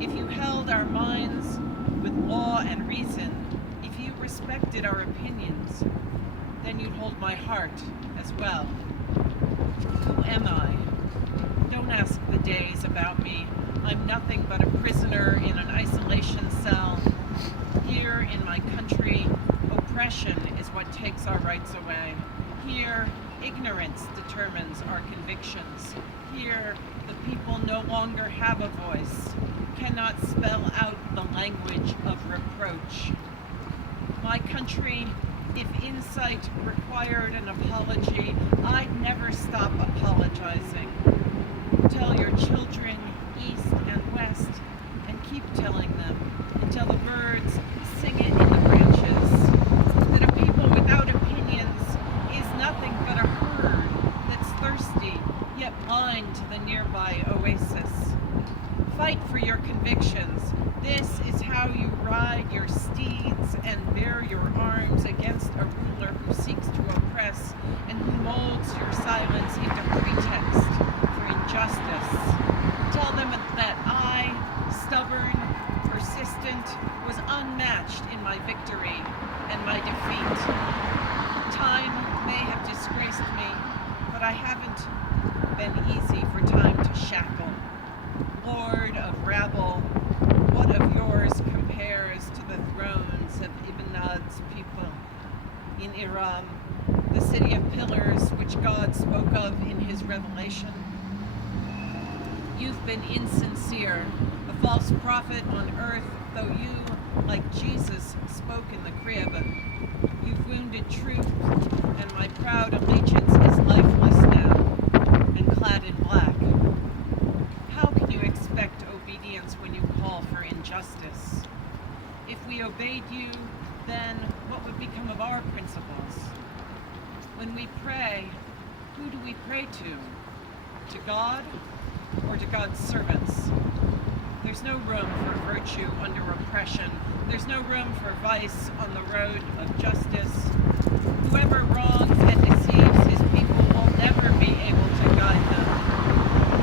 If you held our minds with law and reason, if you respected our opinions, then you'd hold my heart as well. Who am I? Don't ask the days about me. I'm nothing but a prisoner in an isolation cell. Here in my country, oppression is what takes our rights away. Here, ignorance determines our convictions. Here, the people no longer have a voice, cannot spell out the language of reproach. My country, if insight required an apology, I'd never stop apologizing. Tell your children, east and west, and keep telling them until the birds sing it in the branches, that a people without opinions is nothing but a herd that's thirsty, yet blind to the nearby oasis. Fight for your convictions. This is how you ride your steeds and bear your arms against a ruler who seeks to oppress and who molds your silence into pretext for injustice. Tell them that I, stubborn, persistent, was unmatched in my victory and my defeat. Time may have disgraced me, but I haven't been easy for time to shackle. Lord of rabble, what of yours compares to the thrones of Ibn Ad's people in Iran, the city of pillars which God spoke of in his revelation? You've been insincere, a false prophet on earth, though you, like Jesus, spoke in the crib. You've wounded truth, and my proud allegiance is lifeless now, and clad in black. How can you expect obedience when you call for injustice? If we obeyed you, then what would become of our principles? When we pray, who do we pray to? To God or to God's servants? There's no room for virtue under oppression. There's no room for vice on the road of justice. Whoever wrongs and deceives his people will never be able to guide them.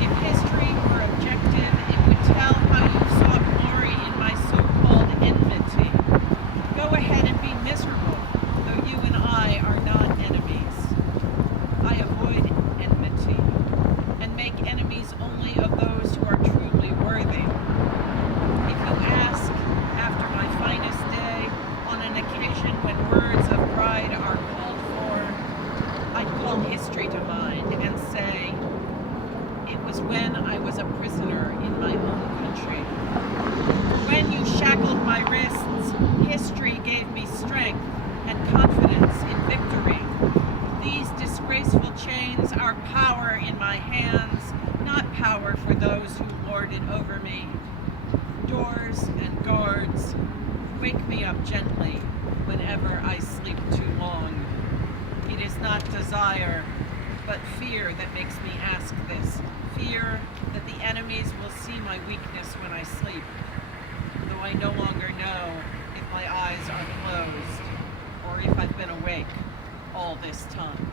If history were objective, it would tell how you sought glory in my so-called enmity. Go ahead and be miserable, though you and I are not enemies. I avoid enmity and make enemies only of those who are truly worthy. If you ask, after my finest day, on an occasion when words of pride are called for, I'd call history to mind and say, it was when I was a prisoner in my own country. When you shackled my wrists, history gave me strength and confidence in victory. These disgraceful chains are power in my hands, not power for those who lord it over me. Doors and guards, wake me up gently whenever I sleep too long. It is not desire, but fear that makes me ask this. Fear that the enemies will see my weakness when I sleep, though I no longer know if my eyes are closed or if I've been awake all this time.